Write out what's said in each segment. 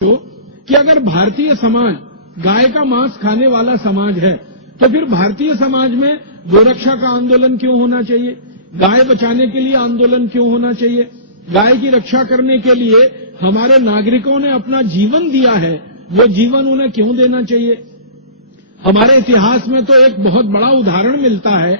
कि अगर भारतीय समाज गाय का मांस खाने वाला समाज है तो फिर भारतीय समाज में गोरक्षा का आंदोलन क्यों होना चाहिए, गाय बचाने के लिए आंदोलन क्यों होना चाहिए, गाय की रक्षा करने के लिए हमारे नागरिकों ने अपना जीवन दिया है, वो जीवन उन्हें क्यों देना चाहिए। हमारे इतिहास में तो एक बहुत बड़ा उदाहरण मिलता है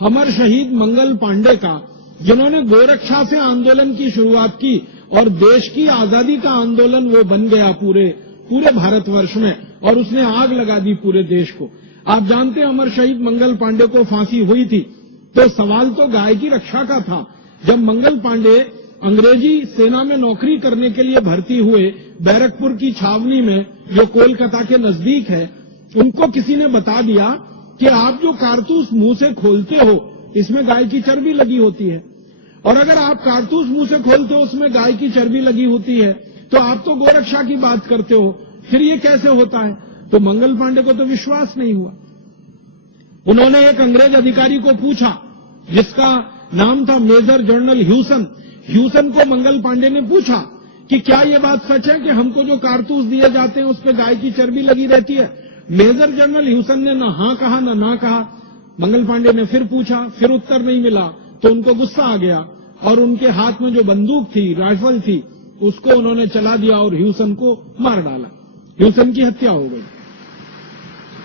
अमर शहीद मंगल पांडे का, जिन्होंने गोरक्षा से आंदोलन की शुरुआत की और देश की आजादी का आंदोलन वो बन गया पूरे भारतवर्ष में, और उसने आग लगा दी पूरे देश को। आप जानते हैं अमर शहीद मंगल पांडे को फांसी हुई थी तो सवाल तो गाय की रक्षा का था। जब मंगल पांडे अंग्रेजी सेना में नौकरी करने के लिए भर्ती हुए बैरकपुर की छावनी में, जो कोलकाता के नजदीक है, उनको किसी ने बता दिया कि आप जो कारतूस मुंह से खोलते हो इसमें गाय की चर्बी लगी होती है, और अगर आप कारतूस मुंह से खोलते हो उसमें गाय की चर्बी लगी होती है तो आप तो गोरक्षा की बात करते हो, फिर ये कैसे होता है। तो मंगल पांडे को तो विश्वास नहीं हुआ। उन्होंने एक अंग्रेज अधिकारी को पूछा जिसका नाम था मेजर जनरल ह्यूसन को मंगल पांडे ने पूछा कि क्या ये बात सच है कि हमको जो कारतूस दिए जाते हैं उस पर गाय की चर्बी लगी रहती है। मेजर जनरल ह्यूसन ने न हाँ कहा न ना कहा। मंगल पांडे ने फिर पूछा, फिर उत्तर नहीं मिला तो उनको गुस्सा आ गया और उनके हाथ में जो बंदूक थी, राइफल थी, उसको उन्होंने चला दिया और ह्यूसन को मार डाला। ह्यूसन की हत्या हो गई।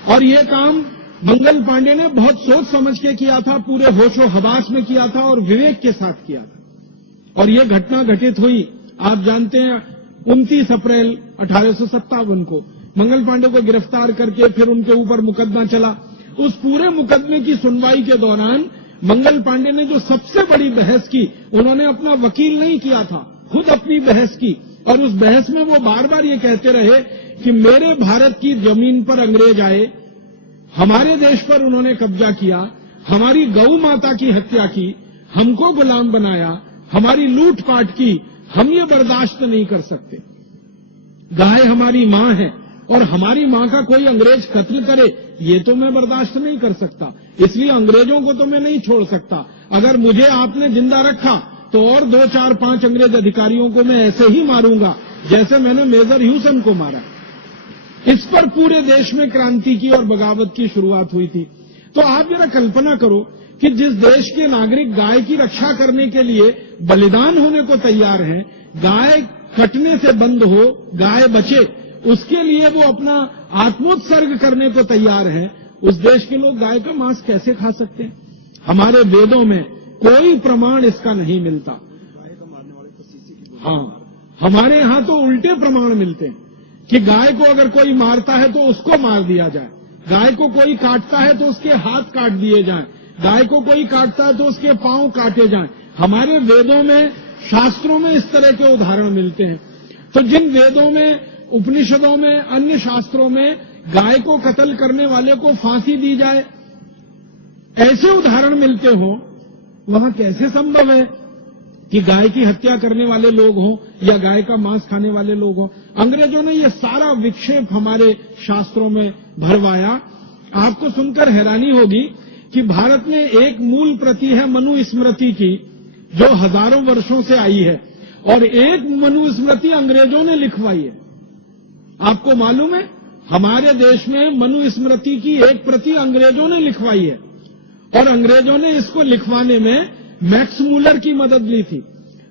और ये काम मंगल पांडे ने बहुत सोच समझ के किया था, पूरे होशो हवास में किया था और विवेक के साथ किया था। और ये घटना घटित हुई, आप जानते हैं 29 अप्रैल 1857 को मंगल पांडे को गिरफ्तार करके फिर उनके ऊपर मुकदमा चला। उस पूरे मुकदमे की सुनवाई के दौरान मंगल पांडे ने जो सबसे बड़ी बहस की, उन्होंने अपना वकील नहीं किया था, खुद अपनी बहस की, और उस बहस में वो बार बार ये कहते रहे कि मेरे भारत की जमीन पर अंग्रेज आए, हमारे देश पर उन्होंने कब्जा किया, हमारी गौ माता की हत्या की, हमको गुलाम बनाया, हमारी लूटपाट की, हम ये बर्दाश्त नहीं कर सकते। गाय हमारी मां है और हमारी मां का कोई अंग्रेज कत्ल करे ये तो मैं बर्दाश्त नहीं कर सकता, इसलिए अंग्रेजों को तो मैं नहीं छोड़ सकता। अगर मुझे आपने जिंदा रखा तो और 2, 4, 5 अंग्रेज अधिकारियों को मैं ऐसे ही मारूंगा जैसे मैंने मेजर ह्यूसन को मारा। इस पर पूरे देश में क्रांति की और बगावत की शुरुआत हुई थी। तो आप जरा कल्पना करो कि जिस देश के नागरिक गाय की रक्षा करने के लिए बलिदान होने को तैयार हैं, गाय कटने से बंद हो, गाय बचे, उसके लिए वो अपना आत्मोत्सर्ग करने को तैयार है, उस देश के लोग गाय का मांस कैसे खा सकते हैं। हमारे वेदों में कोई प्रमाण इसका नहीं मिलता। हाँ, हमारे यहां तो उल्टे प्रमाण मिलते हैं कि गाय को अगर कोई मारता है तो उसको मार दिया जाए, गाय को कोई काटता है तो उसके हाथ काट दिए जाएं, गाय को कोई काटता है तो उसके पांव काटे जाएं। हमारे वेदों में, शास्त्रों में इस तरह के उदाहरण मिलते हैं। तो जिन वेदों में, उपनिषदों में, अन्य शास्त्रों में गाय को कत्ल करने वाले को फांसी दी जाए, ऐसे उदाहरण मिलते हो, वहां कैसे संभव है कि गाय की हत्या करने वाले लोग हों या गाय का मांस खाने वाले लोग हों। अंग्रेजों ने ये सारा विक्षेप हमारे शास्त्रों में भरवाया। आपको सुनकर हैरानी होगी कि भारत में एक मूल प्रति है मनुस्मृति की, जो हजारों वर्षों से आई है, और एक मनुस्मृति अंग्रेजों ने लिखवाई है। आपको मालूम है, हमारे देश में मनुस्मृति की एक प्रति अंग्रेजों ने लिखवाई है, और अंग्रेजों ने इसको लिखवाने में मैक्स मूलर की मदद ली थी।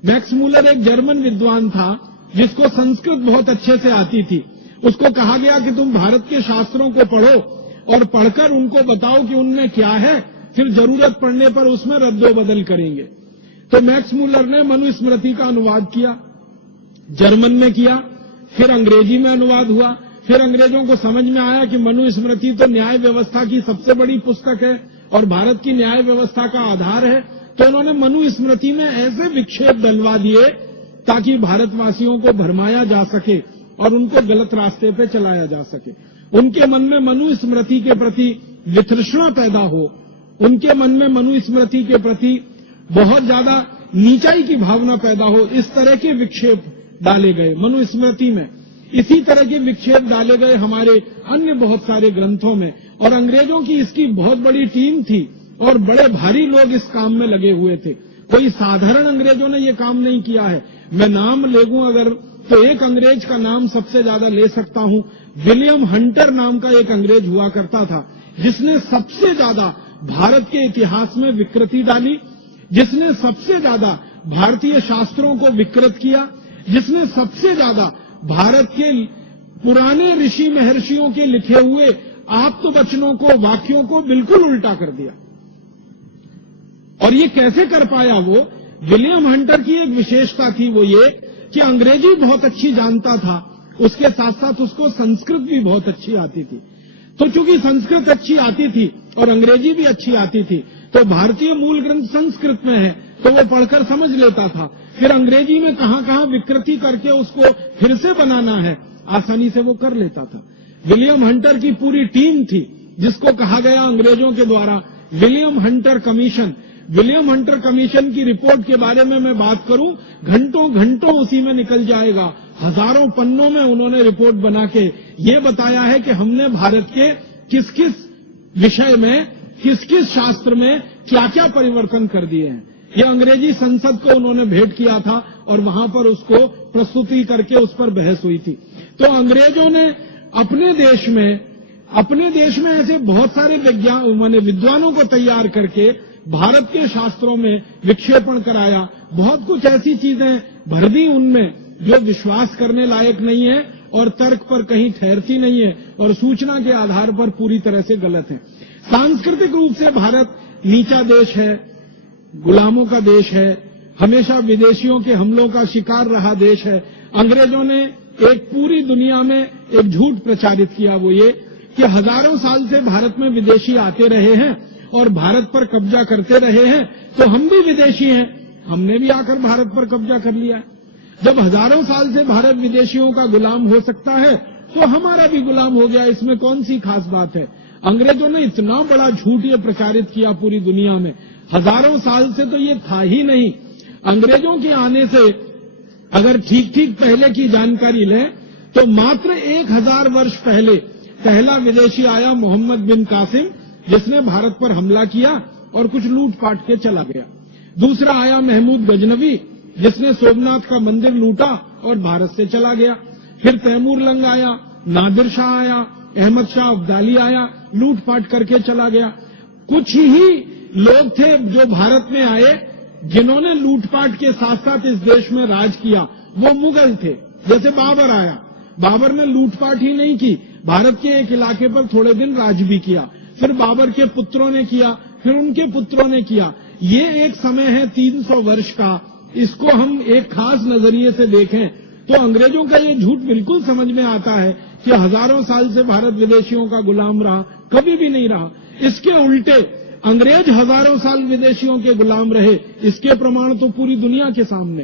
मैक्स मूलर एक जर्मन विद्वान था जिसको संस्कृत बहुत अच्छे से आती थी। उसको कहा गया कि तुम भारत के शास्त्रों को पढ़ो और पढ़कर उनको बताओ कि उनमें क्या है, फिर जरूरत पड़ने पर उसमें रद्दो-बदल करेंगे। तो मैक्स मूलर ने मनुस्मृति का अनुवाद किया, जर्मन में किया, फिर अंग्रेजी में अनुवाद हुआ। फिर अंग्रेजों को समझ में आया कि मनुस्मृति तो न्याय व्यवस्था की सबसे बड़ी पुस्तक है और भारत की न्याय व्यवस्था का आधार है, तो उन्होंने मनुस्मृति में ऐसे विक्षेप डलवा दिए ताकि भारतवासियों को भरमाया जा सके और उनको गलत रास्ते पे चलाया जा सके। उनके मन में मनुस्मृति के प्रति वितृष्णा पैदा हो, उनके मन में मनुस्मृति के प्रति बहुत ज्यादा नीचाई की भावना पैदा हो, इस तरह के विक्षेप डाले गए मनुस्मृति में। इसी तरह के विक्षेप डाले गए हमारे अन्य बहुत सारे ग्रंथों में, और अंग्रेजों की इसकी बहुत बड़ी टीम थी और बड़े भारी लोग इस काम में लगे हुए थे। कोई साधारण अंग्रेजों ने ये काम नहीं किया है। मैं नाम ले लूं अगर तो एक अंग्रेज का नाम सबसे ज्यादा ले सकता हूं। विलियम हंटर नाम का एक अंग्रेज हुआ करता था, जिसने सबसे ज्यादा भारत के इतिहास में विकृति डाली, जिसने सबसे ज्यादा भारतीय शास्त्रों को विकृत किया, जिसने सबसे ज्यादा भारत के पुराने ऋषि महर्षियों के लिखे हुए आप्तवचनों को, वाक्यों को बिल्कुल उल्टा कर दिया। और ये कैसे कर पाया वो? विलियम हंटर की एक विशेषता थी, वो ये कि अंग्रेजी बहुत अच्छी जानता था, उसके साथ साथ उसको संस्कृत भी बहुत अच्छी आती थी। तो चूंकि संस्कृत अच्छी आती थी और अंग्रेजी भी अच्छी आती थी, तो भारतीय मूल ग्रंथ संस्कृत में है तो वो पढ़कर समझ लेता था। फिर अंग्रेजी में कहां कहां विकृति करके उसको फिर से बनाना है, आसानी से वो कर लेता था। विलियम हंटर की पूरी टीम थी, जिसको कहा गया अंग्रेजों के द्वारा William Hunter commission. William Hunter commission की रिपोर्ट के बारे में मैं बात करूं, घंटों घंटों उसी में निकल जाएगा। हजारों पन्नों में उन्होंने रिपोर्ट बना के ये बताया है कि हमने भारत के किस किस विषय में, किस किस शास्त्र में क्या क्या परिवर्तन कर दिए हैं। ये अंग्रेजी संसद को उन्होंने भेंट किया था और वहां पर उसको प्रस्तुति करके उस पर बहस हुई थी। तो अंग्रेजों ने अपने देश में ऐसे बहुत सारे विद्वानों को तैयार करके भारत के शास्त्रों में विक्षेपण कराया। बहुत कुछ ऐसी चीजें भर दी उनमें जो विश्वास करने लायक नहीं है और तर्क पर कहीं ठहरती नहीं है और सूचना के आधार पर पूरी तरह से गलत है। सांस्कृतिक रूप से भारत नीचा देश है, गुलामों का देश है, हमेशा विदेशियों के हमलों का शिकार रहा देश है। अंग्रेजों ने एक पूरी दुनिया में एक झूठ प्रचारित किया, वो ये कि हजारों साल से भारत में विदेशी आते रहे हैं और भारत पर कब्जा करते रहे हैं, तो हम भी विदेशी हैं, हमने भी आकर भारत पर कब्जा कर लिया। जब हजारों साल से भारत विदेशियों का गुलाम हो सकता है तो हमारा भी गुलाम हो गया, इसमें कौन सी खास बात है। अंग्रेजों ने इतना बड़ा झूठ ये प्रचारित किया पूरी दुनिया में, हजारों साल से तो ये था ही नहीं। अंग्रेजों के आने से अगर ठीक ठीक पहले की जानकारी लें तो मात्र 1000 वर्ष पहले पहला विदेशी आया मोहम्मद बिन कासिम, जिसने भारत पर हमला किया और कुछ लूटपाट के चला गया। दूसरा आया महमूद गजनवी, जिसने सोमनाथ का मंदिर लूटा और भारत से चला गया। फिर तैमूर लंग आया, नादिर शाह आया, अहमद शाह अब्दाली आया, लूटपाट करके चला गया। कुछ ही लोग थे जो भारत में आए जिन्होंने लूटपाट के साथ साथ इस देश में राज किया, वो मुगल थे। जैसे बाबर आया, बाबर ने लूटपाट ही नहीं की, भारत के एक इलाके पर थोड़े दिन राज भी किया। फिर बाबर के पुत्रों ने किया, फिर उनके पुत्रों ने किया। ये एक समय है 300 वर्ष का, इसको हम एक खास नजरिए से देखें तो अंग्रेजों का ये झूठ बिल्कुल समझ में आता है कि हजारों साल से भारत विदेशियों का गुलाम रहा, कभी भी नहीं रहा। इसके उल्टे अंग्रेज हजारों साल विदेशियों के गुलाम रहे, इसके प्रमाण तो पूरी दुनिया के सामने।